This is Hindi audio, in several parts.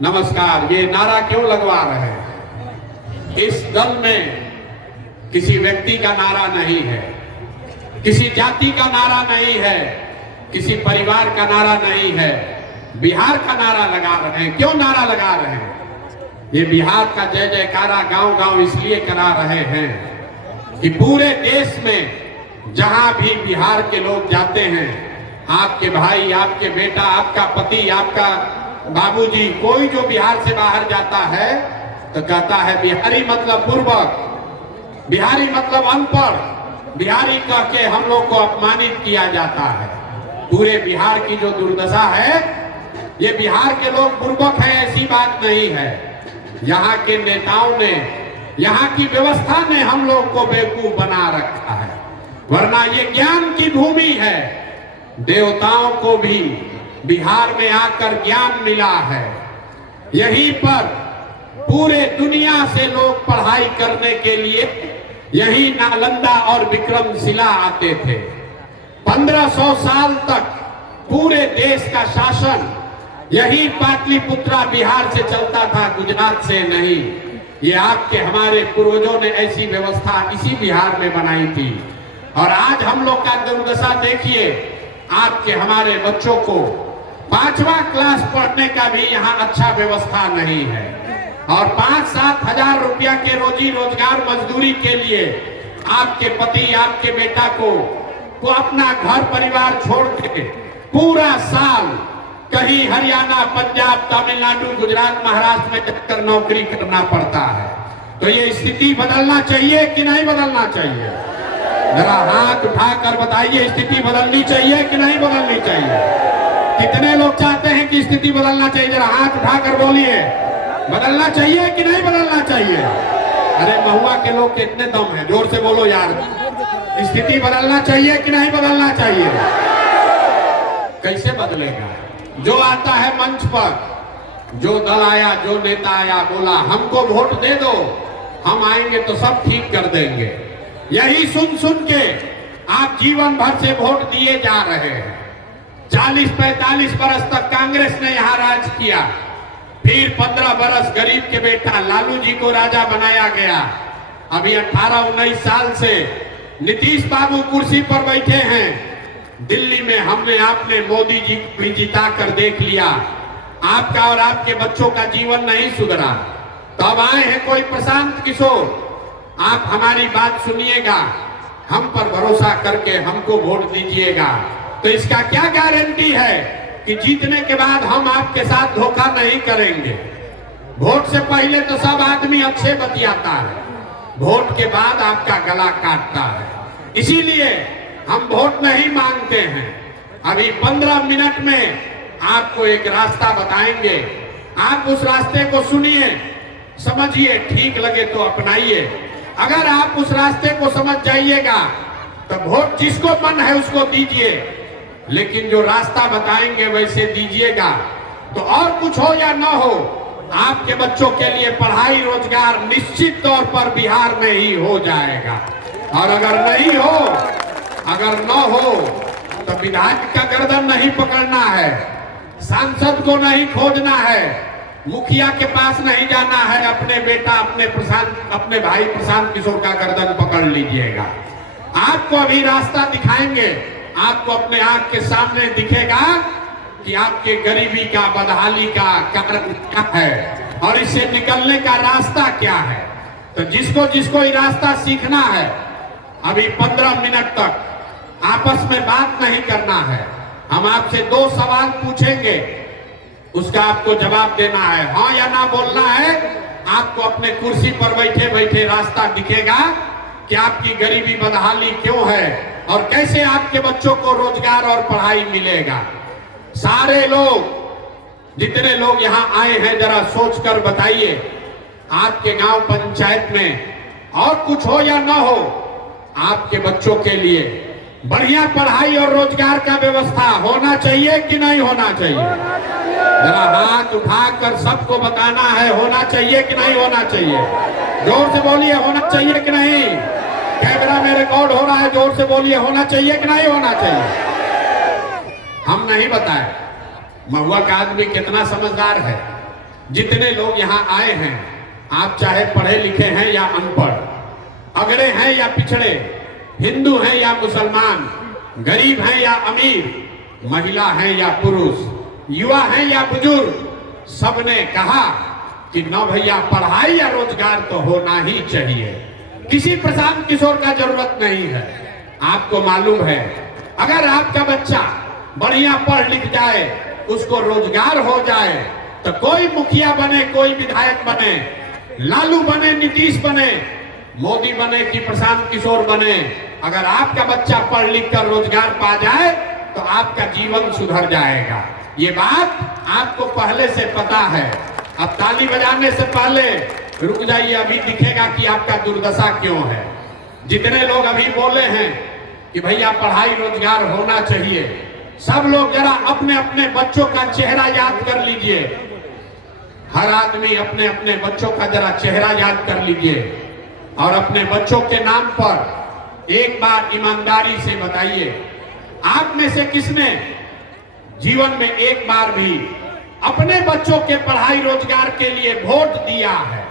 नमस्कार। ये नारा क्यों लगवा रहे हैं? इस दल में किसी व्यक्ति का नारा नहीं है, किसी जाति का नारा नहीं है, किसी परिवार का नारा नहीं है, बिहार का नारा लगा रहे हैं। क्यों नारा लगा रहे हैं? ये बिहार का जय जयकारा गांव गांव इसलिए करा रहे हैं कि पूरे देश में जहां भी बिहार के लोग जाते हैं, आपके भाई, आपके बेटा, आपका पति, आपका बाबूजी, कोई जो बिहार से बाहर जाता है तो कहता है बिहारी मतलब पूर्वक, बिहारी मतलब अनपढ़, बिहारी कह के हम लोग को अपमानित किया जाता है। पूरे बिहार की जो दुर्दशा है, ये बिहार के लोग पूर्वक है ऐसी बात नहीं है। यहाँ के नेताओं ने, यहाँ की व्यवस्था ने हम लोग को बेवकूफ बना रखा है, वरना ये ज्ञान की भूमि है। देवताओं को भी बिहार में आकर ज्ञान मिला है। यहीं पर पूरे दुनिया से लोग पढ़ाई करने के लिए यही नालंदा और विक्रमशिला आते थे। 1500 साल तक पूरे देश का शासन यही पाटलिपुत्रा बिहार से चलता था, गुजरात से नहीं। ये आपके हमारे पूर्वजों ने ऐसी व्यवस्था इसी बिहार में बनाई थी। और आज हम लोग का दुर्दशा देखिए, आपके हमारे बच्चों को 5वां क्लास पढ़ने का भी यहाँ अच्छा व्यवस्था नहीं है। और 5-7 हजार रुपया के रोजी रोजगार मजदूरी के लिए आपके पति, आपके बेटा को अपना घर परिवार छोड़ के पूरा साल कहीं हरियाणा, पंजाब, तमिलनाडु, गुजरात, महाराष्ट्र में जाकर नौकरी करना पड़ता है। तो ये स्थिति बदलना चाहिए कि नहीं बदलना चाहिए? जरा हाथ उठाकर बताइए, स्थिति बदलनी चाहिए कि नहीं बदलनी चाहिए? कितने लोग चाहते हैं कि स्थिति बदलना चाहिए? जरा हाथ उठाकर बोलिए, बदलना चाहिए कि नहीं बदलना चाहिए? अरे महुआ के लोग कितने दम है, जोर से बोलो यार। स्थिति बदलना चाहिए कि नहीं बदलना चाहिए? कैसे बदलेगा? जो आता है मंच पर, जो दल आया, जो नेता आया, बोला हमको वोट दे दो, हम आएंगे तो सब ठीक कर देंगे। यही सुन सुन के आप जीवन भर से वोट दिए जा रहे हैं। 40-45 बरस तक कांग्रेस ने यहाँ राज किया, फिर 15 बरस गरीब के बेटा लालू जी को राजा बनाया गया। अभी 18-19 साल से नीतीश बाबू कुर्सी पर बैठे हैं। दिल्ली में हमने, आपने मोदी जी को भी जिता कर देख लिया। आपका और आपके बच्चों का जीवन नहीं सुधरा। तो अब आए हैं कोई प्रशांत किशोर, आप हमारी बात सुनिएगा, हम पर भरोसा करके हमको वोट दीजिएगा। तो इसका क्या गारंटी है कि जीतने के बाद हम आपके साथ धोखा नहीं करेंगे? वोट से पहले तो सब आदमी अच्छे बतियाता है, वोट के बाद आपका गला काटता है। इसीलिए हम वोट नहीं मांगते हैं। अभी 15 मिनट में आपको एक रास्ता बताएंगे, आप उस रास्ते को सुनिए, समझिए, ठीक लगे तो अपनाइए। अगर आप उस रास्ते को समझ जाइएगा तो वोट जिसको मन है उसको दीजिए, लेकिन जो रास्ता बताएंगे वैसे दीजिएगा। तो और कुछ हो या ना हो, आपके बच्चों के लिए पढ़ाई, रोजगार निश्चित तौर पर बिहार में ही हो जाएगा। और अगर नहीं हो, अगर न हो, तो विधायक का गर्दन नहीं पकड़ना है, सांसद को नहीं खोजना है, मुखिया के पास नहीं जाना है, अपने बेटा, अपने भाई प्रशांत किशोर का गर्दन पकड़ लीजिएगा। आपको अभी रास्ता दिखाएंगे, आपको अपने आंख के सामने दिखेगा कि आपके गरीबी का, बदहाली का कारण क्या है और इससे निकलने का रास्ता क्या है। तो जिसको जिसको ये रास्ता सीखना है, अभी 15 मिनट तक आपस में बात नहीं करना है। हम आपसे 2 सवाल पूछेंगे, उसका आपको जवाब देना है, हाँ या ना बोलना है। आपको अपने कुर्सी पर बैठे बैठे रास्ता दिखेगा कि आपकी गरीबी, बदहाली क्यों है और कैसे आपके बच्चों को रोजगार और पढ़ाई मिलेगा। सारे लोग, जितने लोग यहाँ आए हैं, जरा सोच कर बताइए, आपके गांव पंचायत में और कुछ हो या ना हो, आपके बच्चों के लिए बढ़िया पढ़ाई और रोजगार का व्यवस्था होना चाहिए कि नहीं होना चाहिए? जरा हाथ उठाकर सबको बताना है, होना चाहिए कि नहीं होना चाहिए? जोर से बोलिए, होना चाहिए कि नहीं? कैमरा में रिकॉर्ड हो रहा है, जोर से बोलिए, होना चाहिए कि नहीं होना चाहिए? हम नहीं बताए, महुआ का आदमी कितना समझदार है। जितने लोग यहाँ आए हैं, आप चाहे पढ़े लिखे हैं या अनपढ़, अगड़े हैं या पिछड़े, हिंदू हैं या मुसलमान, गरीब हैं या अमीर, महिला हैं या पुरुष, युवा हैं या बुजुर्ग, सबने कहा कि न भैया पढ़ाई या रोजगार तो होना ही चाहिए। किसी प्रशांत किशोर का जरूरत नहीं है। आपको मालूम है, अगर आपका बच्चा बढ़िया पढ़ लिख जाए, उसको रोजगार हो जाए, तो कोई मुखिया बने, कोई विधायक बने, लालू बने, नीतीश बने, मोदी बने कि प्रशांत किशोर बने, अगर आपका बच्चा पढ़ लिख कर रोजगार पा जाए तो आपका जीवन सुधर जाएगा। ये बात आपको पहले से पता है। अब ताली बजाने से पहले रुक जाइए, अभी दिखेगा कि आपका दुर्दशा क्यों है। जितने लोग अभी बोले हैं कि भैया पढ़ाई रोजगार होना चाहिए, सब लोग जरा अपने अपने बच्चों का चेहरा याद कर लीजिए। हर आदमी अपने अपने बच्चों का जरा चेहरा याद कर लीजिए और अपने बच्चों के नाम पर एक बार ईमानदारी से बताइए, आप में से किसने जीवन में एक बार भी अपने बच्चों के पढ़ाई रोजगार के लिए वोट दिया है?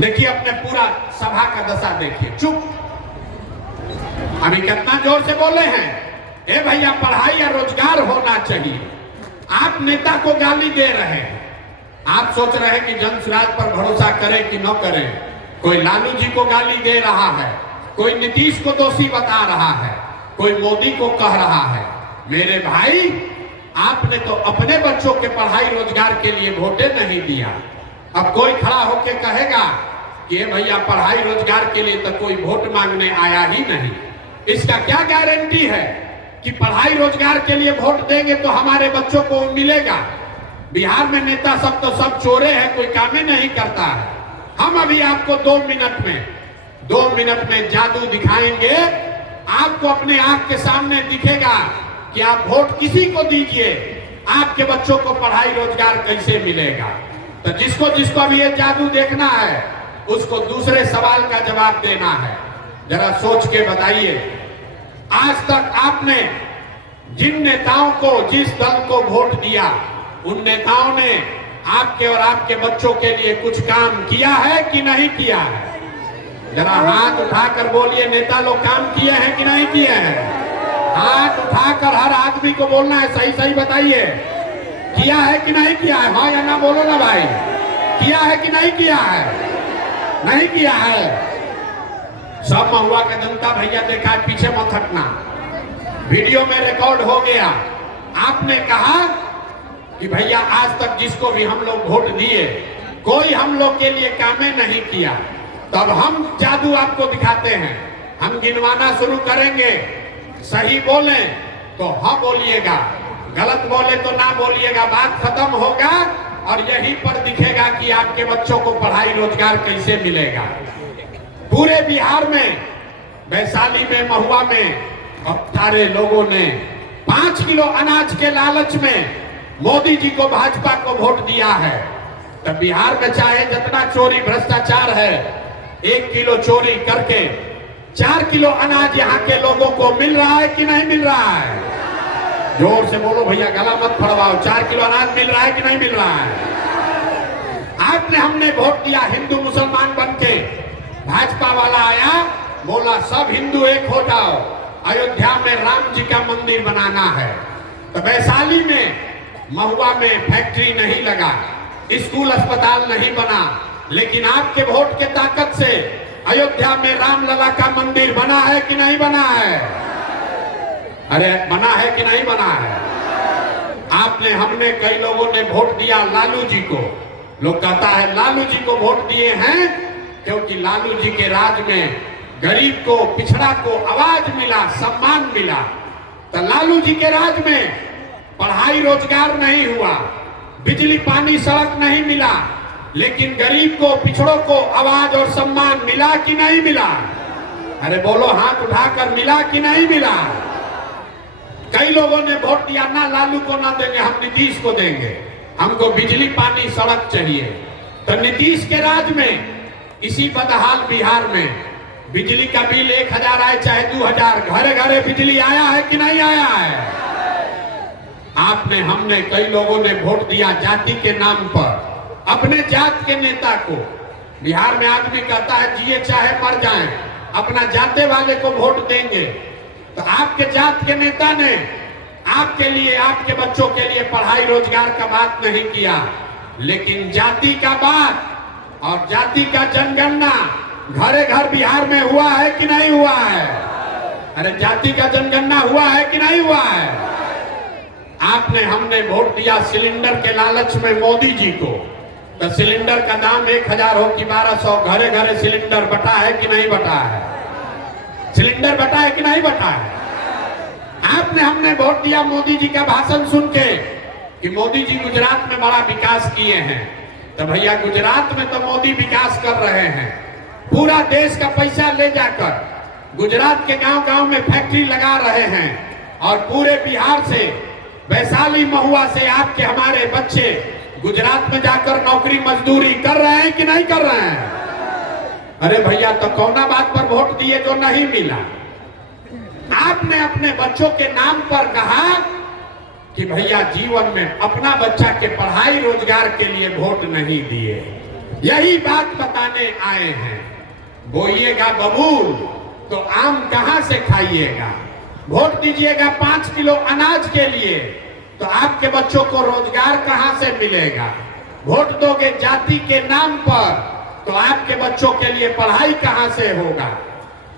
देखिए, अपने पूरा सभा का दशा देखिए, चुप। अभी कितना जोर से बोले हैं, ए भैया पढ़ाई या रोजगार होना चाहिए। आप नेता को गाली दे रहे हैं। आप सोच रहे हैं कि जनसुराज पर भरोसा करें कि न करें। कोई लालू जी को गाली दे रहा है, कोई नीतीश को दोषी बता रहा है, कोई मोदी को कह रहा है। मेरे भाई, आपने तो अपने बच्चों के पढ़ाई रोजगार के लिए वोटे नहीं दिया। अब कोई खड़ा होके कहेगा कि भैया पढ़ाई रोजगार के लिए तो कोई वोट मांगने आया ही नहीं। इसका क्या गारंटी है कि पढ़ाई रोजगार के लिए वोट देंगे तो हमारे बच्चों को मिलेगा? बिहार में नेता सब तो सब चोरे हैं, कोई काम ही नहीं करता है। हम अभी आपको 2 मिनट में जादू दिखाएंगे। आपको अपने आंख के सामने दिखेगा कि आप वोट किसी को दीजिए, आपके बच्चों को पढ़ाई रोजगार कैसे मिलेगा। तो जिसको जिसको अभी ये जादू देखना है, उसको दूसरे सवाल का जवाब देना है। जरा सोच के बताइए, आज तक आपने जिन नेताओं को, जिस दल को वोट दिया, उन नेताओं ने आपके और आपके बच्चों के लिए कुछ काम किया है कि नहीं किया है? जरा हाथ उठाकर बोलिए, नेता लोग काम किए हैं कि नहीं किए हैं? हाथ उठाकर हर आदमी को बोलना है, सही सही बताइए, किया है कि नहीं किया है? हाँ या ना बोलो ना भाई, किया है कि नहीं किया है? नहीं किया है। सब महुआ का जनता भैया देखा है, पीछे मत हटना, वीडियो में रिकॉर्ड हो गया। आपने कहा कि भैया आज तक जिसको भी हम लोग वोट दिए, कोई हम लोग के लिए कामें नहीं किया। तब हम जादू आपको दिखाते हैं, हम गिनवाना शुरू करेंगे। सही बोले तो हाँ बोलिएगा, गलत बोले तो ना बोलिएगा। बात खत्म होगा और यहीं पर दिखेगा कि आपके बच्चों को पढ़ाई रोजगार कैसे मिलेगा। पूरे बिहार में, वैशाली में, महुआ में सारे लोगों ने 5 किलो अनाज के लालच में मोदी जी को, भाजपा को वोट दिया है। तब बिहार में चाहे जितना चोरी भ्रष्टाचार है, 1 किलो चोरी करके 4 किलो अनाज यहाँ के लोगों को मिल रहा है कि नहीं मिल रहा है? जोर से बोलो भैया, गला मत फड़वाओ। 4 किलो अनाज मिल रहा है कि नहीं मिल रहा है? आपने, हमने वोट दिया हिंदू मुसलमान बनके। भाजपा वाला आया, बोला सब हिंदू एक हो जाओ, अयोध्या में राम जी का मंदिर बनाना है। तो वैशाली में, महुआ में फैक्ट्री नहीं लगा, स्कूल अस्पताल नहीं बना, लेकिन आपके वोट के ताकत से अयोध्या में रामलला का मंदिर बना है कि नहीं बना है? अरे बना है कि नहीं बना है? आपने, हमने, कई लोगों ने वोट दिया लालू जी को। लोग कहता है लालू जी को वोट दिए हैं क्योंकि लालू जी के राज में गरीब को, पिछड़ा को आवाज मिला, सम्मान मिला। तो लालू जी के राज में पढ़ाई रोजगार नहीं हुआ, बिजली पानी सड़क नहीं मिला, लेकिन गरीब को, पिछड़ों को आवाज और सम्मान मिला कि नहीं मिला? अरे बोलो, हाथ उठाकर, मिला कि नहीं मिला? कई लोगों ने वोट दिया, ना लालू को ना देंगे, हम नीतीश को देंगे, हमको बिजली पानी सड़क चाहिए। तो नीतीश के राज में, इसी बदहाल बिहार में बिजली का बिल 1000 आए चाहे 2000, घरे घरे बिजली आया है कि नहीं आया है? आपने हमने कई लोगों ने वोट दिया जाति के नाम पर, अपने जात के नेता को। बिहार में आदमी कहता है जिए चाहे मर जाएं, अपना जाते वाले को वोट देंगे। तो आपके जात के नेता ने आपके लिए, आपके बच्चों के लिए पढ़ाई रोजगार का बात नहीं किया, लेकिन जाति का बात और जाति का जनगणना घरे घर बिहार में हुआ है कि नहीं हुआ है? अरे जाति का जनगणना हुआ है कि नहीं हुआ है? आपने हमने वोट दिया सिलेंडर के लालच में मोदी जी को, तो सिलेंडर का दाम 1000 हो कि 1200, घरे घरे सिलेंडर बटा है कि नहीं बटा है? सिलेंडर बटा है कि नहीं बटा है? आपने हमने वोट दिया मोदी जी का भाषण सुन के कि मोदी जी गुजरात में बड़ा विकास किए हैं। तो भैया गुजरात में तो मोदी विकास कर रहे हैं, पूरा देश का पैसा ले जाकर गुजरात के गांव गांव में फैक्ट्री लगा रहे हैं, और पूरे बिहार से, वैशाली महुआ से आपके हमारे बच्चे गुजरात में जाकर नौकरी मजदूरी कर रहे हैं कि नहीं कर रहे हैं? अरे भैया तो कौना बात पर वोट दिए जो नहीं मिला? आपने अपने बच्चों के नाम पर कहा कि भैया जीवन में अपना बच्चा के पढ़ाई रोजगार के लिए वोट नहीं दिए। यही बात बताने आए हैं। बोइएगा बबूल तो आम कहां से खाइएगा? वोट दीजिएगा 5 किलो अनाज के लिए, तो आपके बच्चों को रोजगार कहां से मिलेगा? वोट दोगे जाति के नाम पर, तो आपके बच्चों के लिए पढ़ाई कहां से होगा?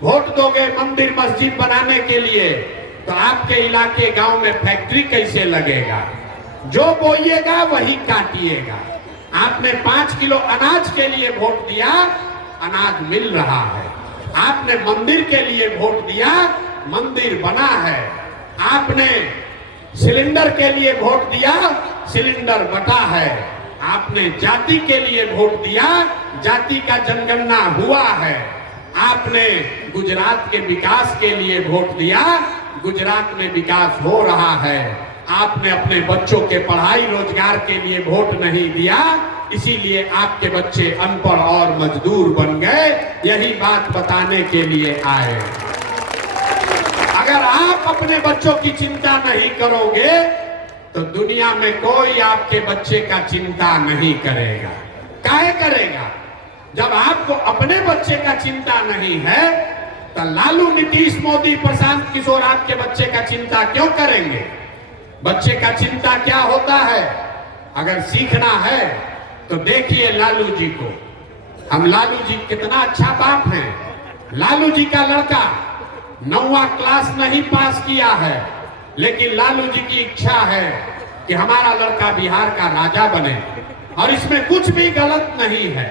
वोट दोगे मंदिर मस्जिद बनाने के लिए, तो आपके इलाके गांव में फैक्ट्री कैसे लगेगा? जो बोइएगा वही काटिएगा। आपने 5 किलो अनाज के लिए वोट दिया, अनाज मिल रहा है। आपने मंदिर के लिए वोट दिया, मंदिर बना है। आपने सिलेंडर के लिए वोट दिया, सिलेंडर बटा है। आपने जाति के लिए वोट दिया, जाति का जनगणना हुआ है। आपने गुजरात के विकास के लिए वोट दिया, गुजरात में विकास हो रहा है। आपने अपने बच्चों के पढ़ाई रोजगार के लिए वोट नहीं दिया, इसीलिए आपके बच्चे अनपढ़ और मजदूर बन गए। यही बात बताने के लिए आए। अगर आप अपने बच्चों की चिंता नहीं करोगे तो दुनिया में कोई आपके बच्चे का चिंता नहीं करेगा। काहे करेगा? जब आपको अपने बच्चे का चिंता नहीं है तो लालू, नीतीश, मोदी, प्रशांत किशोर आपके बच्चे का चिंता क्यों करेंगे? बच्चे का चिंता क्या होता है? अगर सीखना है तो देखिए लालू जी को। हम लालू जी कितना अच्छा बाप हैं। लालू जी का लड़का 9वां क्लास नहीं पास किया है, लेकिन लालू जी की इच्छा है कि हमारा लड़का बिहार का राजा बने, और इसमें कुछ भी गलत नहीं है।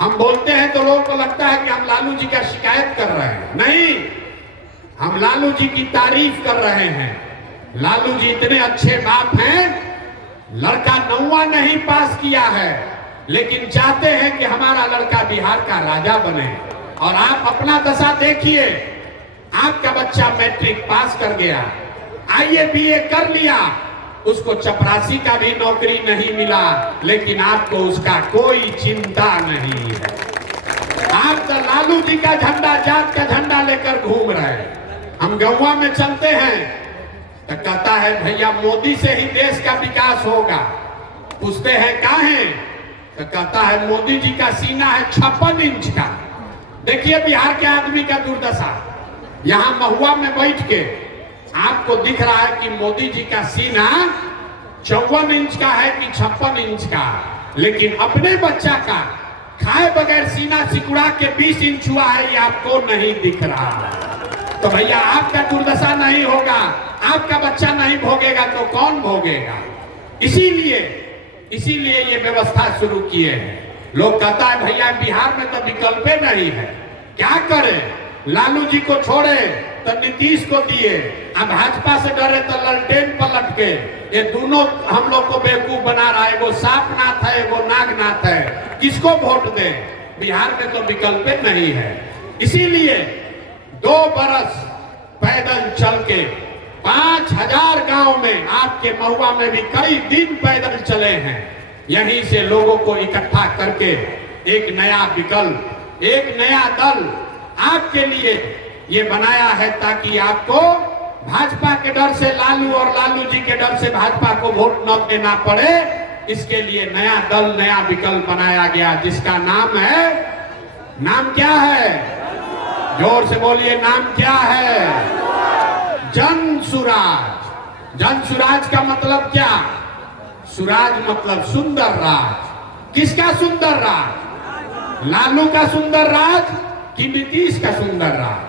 हम बोलते हैं तो लोगों को लगता है कि हम लालू जी का शिकायत कर रहे हैं। नहीं, हम लालू जी की तारीफ कर रहे हैं। लालू जी इतने अच्छे बाप हैं, लड़का 9वां नहीं पास किया है, लेकिन चाहते हैं कि हमारा लड़का बिहार का राजा बने। और आप अपना दशा देखिए, आपका बच्चा मैट्रिक पास कर गया, आईए बीए कर लिया, उसको चपरासी का भी नौकरी नहीं मिला, लेकिन आपको उसका कोई चिंता नहीं है। आप तो लालू जी का झंडा, जात का झंडा लेकर घूम रहे हैं। हम गौवा में चलते हैं तो कहता है भैया मोदी से ही देश का विकास होगा। पूछते हैं कहाँ है? तो कहता है मोदी जी का सीना है 56 इंच का। देखिए बिहार के आदमी का दुर्दशा। यहाँ महुआ में बैठ के आपको दिख रहा है कि मोदी जी का सीना 54 इंच का है कि 56 इंच का, लेकिन अपने बच्चा का खाए बगैर सीना सिकुड़ा के 20 इंच हुआ है, ये आपको नहीं दिख रहा। तो भैया आपका दुर्दशा नहीं होगा, आपका बच्चा नहीं भोगेगा तो कौन भोगेगा? इसीलिए ये व्यवस्था शुरू किए हैं। लोग कहता है भैया बिहार में तो विकल्प नहीं है, क्या करें? लालू जी को छोड़े तो नीतीश को दिए, अब भाजपा से डरे तो ललटेन पलट के। ये दोनों हम लोग को बेवकूफ बना रहा है। वो सांपनाथ है, वो नागनाथ है, किसको वोट दें? बिहार में तो विकल्प नहीं है। इसीलिए 2 बरस पैदल चल के 5000 गांव में, आपके महुआ में भी कई दिन पैदल चले हैं। यहीं से लोगों को इकट्ठा करके एक नया विकल्प, एक नया दल आपके लिए ये बनाया है, ताकि आपको भाजपा के डर से लालू और लालू जी के डर से भाजपा को वोट न देना पड़े, इसके लिए नया दल, नया विकल्प बनाया गया, जिसका नाम है, नाम क्या है? जोर से बोलिए, नाम क्या है? जन सुराज। जन सुराज का मतलब क्या? सुराज मतलब सुंदर राज। किसका सुंदर राज? लालू का सुंदर राज कि नीतीश का सुंदर राज?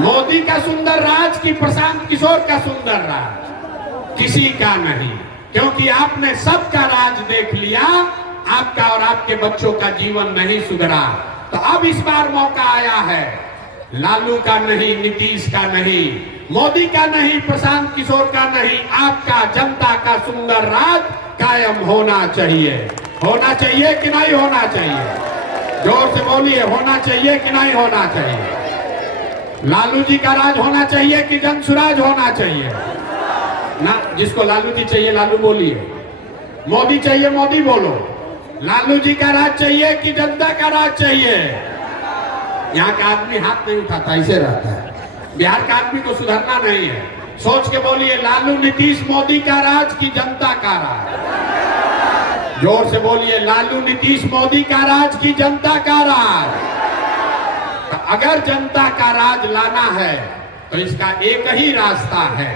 मोदी का सुंदर राज कि प्रशांत किशोर का सुंदर राज? किसी का नहीं, क्योंकि आपने सबका राज देख लिया, आपका और आपके बच्चों का जीवन नहीं सुधरा। तो अब इस बार मौका आया है, लालू का नहीं, नीतीश का नहीं, मोदी का नहीं, प्रशांत किशोर का नहीं, आपका जनता का सुंदर राज कायम होना चाहिए। होना चाहिए कि नहीं होना चाहिए? जोर से बोलिए, होना चाहिए कि नहीं होना चाहिए? लालू जी का राज होना चाहिए कि जन सुराज होना चाहिए? ना, जिसको लालू जी चाहिए लालू बोलिए, मोदी चाहिए मोदी बोलो। लालू जी का राज चाहिए कि जनता का राज चाहिए? यहाँ का आदमी हाथ नहीं उठाता, ऐसे रहता है। बिहार का आदमी को सुधरना नहीं है। सोच के बोलिए, लालू नीतीश मोदी का राज की जनता का राज? जोर से बोलिए, लालू नीतीश मोदी का राज की जनता का राज? तो अगर जनता का राज लाना है तो इसका एक ही रास्ता है।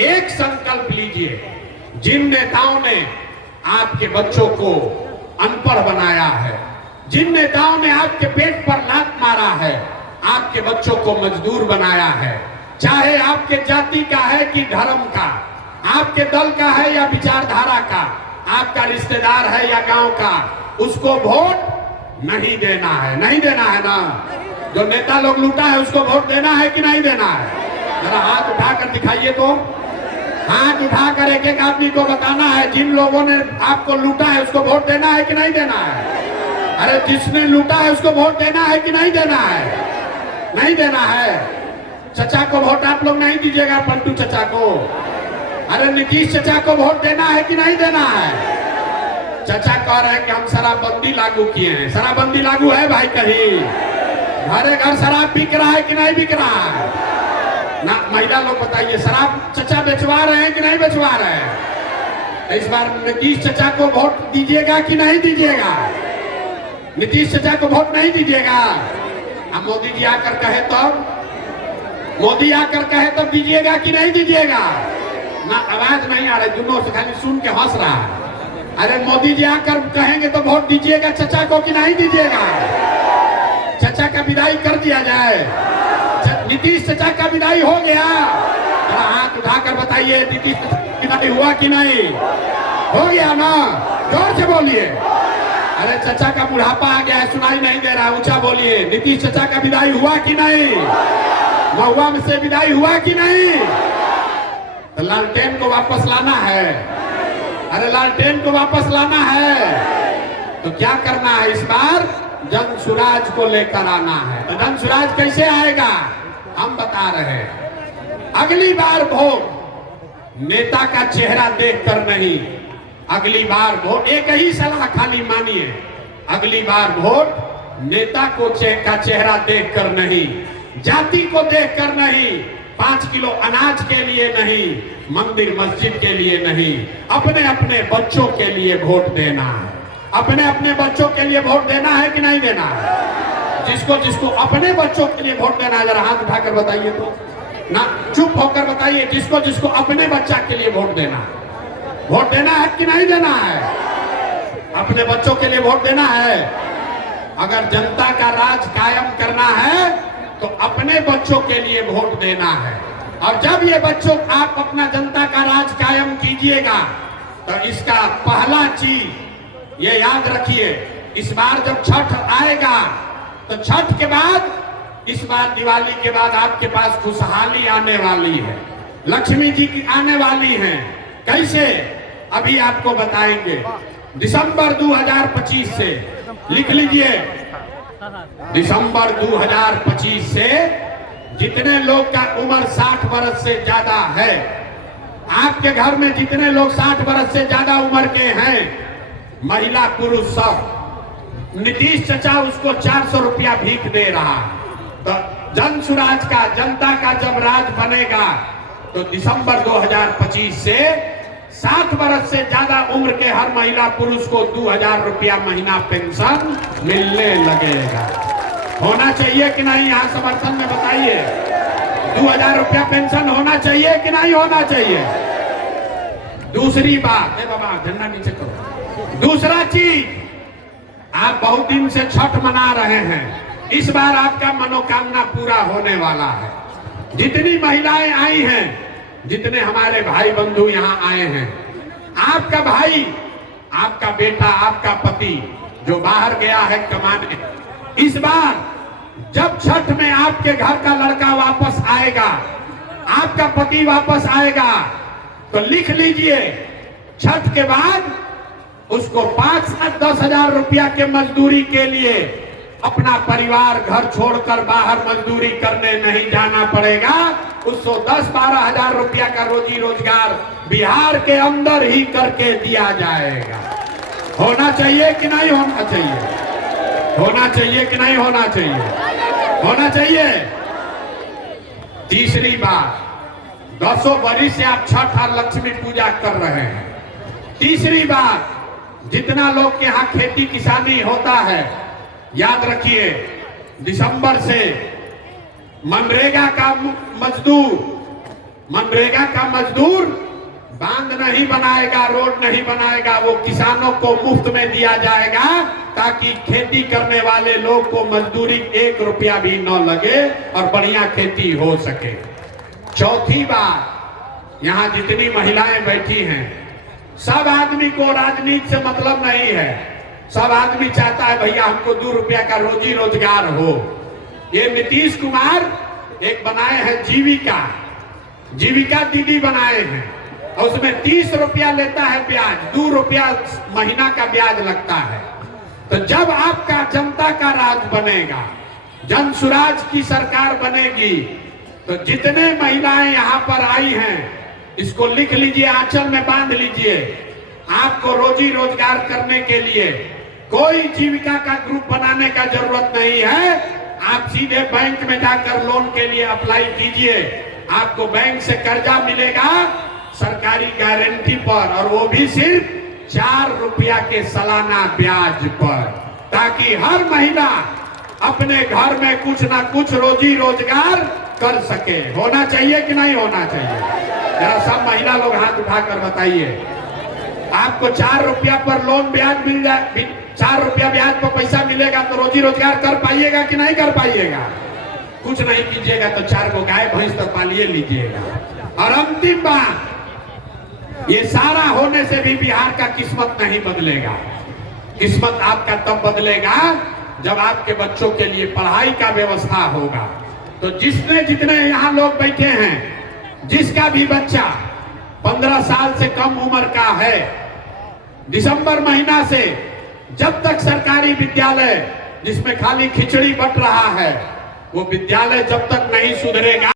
एक संकल्प लीजिए, जिन नेताओं ने आपके बच्चों को अनपढ़ बनाया है, जिन नेताओं ने आपके पेट पर लात मारा है, आपके बच्चों को मजदूर बनाया है, चाहे आपके जाति का है कि धर्म का, आपके दल का है या विचारधारा का, आपका रिश्तेदार है या गांव का, उसको वोट नहीं देना है। नहीं देना है ना? जो नेता लोग लूटा है उसको वोट देना है कि नहीं देना है? जरा हाथ उठाकर दिखाइए तो। हाथ उठाकर एक एक आदमी को बताना है, जिन लोगों ने आपको लूटा है उसको वोट देना है कि नहीं देना है? अरे जिसने लूटा है उसको वोट देना है कि नहीं देना है? नहीं देना है। चचा को वोट आप लोग नहीं दीजिएगा, पलटू चचा को। अरे नीतीश चचा को वोट देना है कि नहीं देना है? चचा कह रहे हैं कि हम शराबबंदी लागू किए हैं। शराबबंदी लागू है भाई? कहीं घरे घर शराब बिक रहा है कि नहीं बिक रहा है? ना, महिला लोग बताइए, शराब चचा बेचवा रहे हैं कि नहीं बेचवा रहे हैं? इस बार नीतीश चचा को वोट दीजिएगा कि नहीं दीजिएगा? नीतीश चचा को वोट नहीं दीजिएगा? अब मोदी जी आकर कहे तब, मोदी आकर कहे तब दीजिएगा कि नहीं दीजिएगा? ना, आवाज नहीं आ रही, दोनों से खाली सुन के हंस रहा है। अरे मोदी जी आकर कहेंगे तो वोट दीजिएगा चचा को कि नहीं दीजिएगा? चचा का विदाई कर दिया जाए। नीतीश चचा का विदाई हो गया? जरा हाथ उठाकर बताइए, नीतीश चचा का विदाई हुआ कि नहीं? हो गया ना? जोर से बोलिए। अरे चचा का बुढ़ापा आ गया है, सुनाई नहीं दे रहा, ऊंचा बोलिए। नीतीश चचा का विदाई हुआ कि नहीं? महुआ में से विदाई हुआ कि नहीं? तो लालटेन को वापस लाना है। अरे लालटेन को वापस लाना है तो क्या करना है? इस बार जन सुराज को लेकर आना है। तो जन सुराज कैसे आएगा हम बता रहे हैं। अगली बार वोट नेता का चेहरा देखकर नहीं, अगली बार वोट, एक ही सलाह खाली मानिए, अगली बार वोट नेता को का चेहरा देखकर नहीं, जाति को देखकर नहीं, 5 किलो अनाज के लिए नहीं, मंदिर मस्जिद के लिए नहीं, अपने अपने बच्चों के लिए वोट देना है। अपने अपने बच्चों के लिए वोट देना है कि नहीं देना है? जिसको जिसको अपने बच्चों के लिए वोट देना है जरा हाथ उठाकर बताइए तो। ना, चुप होकर बताइए, जिसको जिसको अपने बच्चा के लिए वोट देना है। वोट देना है कि नहीं देना है? अपने बच्चों के लिए वोट देना है। अगर जनता का राज कायम करना है तो अपने बच्चों के लिए वोट देना है। और जब ये बच्चों आप अपना जनता का राज कायम कीजिएगा तो इसका पहला चीज ये याद रखिए, इस बार जब छठ आएगा तो छठ के बाद, इस बार दिवाली के बाद आपके पास खुशहाली आने वाली है, लक्ष्मी जी की आने वाली है। कैसे? अभी आपको बताएंगे। दिसंबर 2025 से, लिख लीजिए, दिसंबर 2025 से जितने लोग का उम्र 60 वर्ष से ज्यादा है, आपके घर में जितने लोग 60 वर्ष से ज्यादा उम्र के हैं, महिला पुरुष सब, नीतीश चचा उसको 400 रुपया भीख दे रहा। तो जन सुराज का, जनता का जब राज बनेगा तो दिसंबर 2025 से 60 वर्ष से ज्यादा उम्र के हर महिला पुरुष को 2000 रुपया महीना पेंशन मिलने लगेगा। होना चाहिए कि नहीं? यहाँ समर्थन में बताइए। 2000 रुपया पेंशन होना चाहिए कि नहीं होना चाहिए? दूसरी बात, बाबा झंडा नीचे करो। दूसरा चीज, आप बहुत दिन से छठ मना रहे हैं, इस बार आपका मनोकामना पूरा होने वाला है। जितनी महिलाएं आई हैं, जितने हमारे भाई बंधु यहाँ आए हैं, आपका भाई, आपका बेटा, आपका पति जो बाहर गया है कमाने, इस बार जब छठ में आपके घर का लड़का वापस आएगा, आपका पति वापस आएगा, तो लिख लीजिए छठ के बाद उसको 5 से 10,000 रुपया के मजदूरी के लिए अपना परिवार घर छोड़कर बाहर मजदूरी करने नहीं जाना पड़ेगा। उसको 10-12 हजार रुपया का रोजी रोजगार बिहार के अंदर ही करके दिया जाएगा। होना चाहिए कि नहीं होना चाहिए? होना चाहिए कि नहीं होना चाहिए? होना चाहिए। तीसरी बात, 10 वर्ष से आप छठ और लक्ष्मी पूजा कर रहे हैं। तीसरी बात, जितना लोग के यहाँ खेती किसानी होता है, याद रखिए दिसंबर से मनरेगा का मजदूर बांध नहीं बनाएगा, रोड नहीं बनाएगा, वो किसानों को मुफ्त में दिया जाएगा ताकि खेती करने वाले लोग को मजदूरी 1 रुपया भी न लगे और बढ़िया खेती हो सके। चौथी बात, यहाँ जितनी महिलाएं बैठी हैं, सब आदमी को राजनीति से मतलब नहीं है। सब आदमी चाहता है भैया हमको 2 रुपया का रोजी रोजगार हो। ये नीतीश कुमार एक बनाए हैं जीविका दीदी बनाए हैं, और उसमें 30 रुपया लेता है ब्याज, 2 रुपया महीना का ब्याज लगता है। तो जब आपका जनता का राज बनेगा, जन सुराज की सरकार बनेगी, तो जितने महिलाएं यहाँ पर आई हैं, इसको लिख लीजिए, आंचल में बांध लीजिए। आपको रोजी रोजगार करने के लिए कोई जीविका का ग्रुप बनाने का जरूरत नहीं है। आप सीधे बैंक में जाकर लोन के लिए अप्लाई कीजिए, आपको बैंक से कर्जा मिलेगा सरकारी गारंटी पर, और वो भी सिर्फ 4 रुपया के सालाना ब्याज पर, ताकि हर महिला अपने घर में कुछ ना कुछ रोजी रोजगार कर सके। होना चाहिए कि नहीं होना चाहिए? जरा सब महिला लोग हाथ उठाकर बताइए। आपको 4 रुपया पर लोन ब्याज मिल जाए, 4 रुपया ब्याज पर पैसा मिलेगा, तो रोजी रोजगार कर पाइएगा कि नहीं कर पाइएगा? कुछ नहीं कीजिएगा तो 4 को गाय भैंस तो पालिए लीजिएगा। और अंतिम बात, ये सारा होने से भी बिहार का किस्मत नहीं बदलेगा। किस्मत आपका तब बदलेगा जब आपके बच्चों के लिए पढ़ाई का व्यवस्था होगा। तो जितने यहाँ लोग बैठे हैं, जिसका भी बच्चा 15 साल से कम उम्र का है, दिसंबर महीना से जब तक सरकारी विद्यालय जिसमें खाली खिचड़ी बट रहा है, वो विद्यालय जब तक नहीं सुधरेगा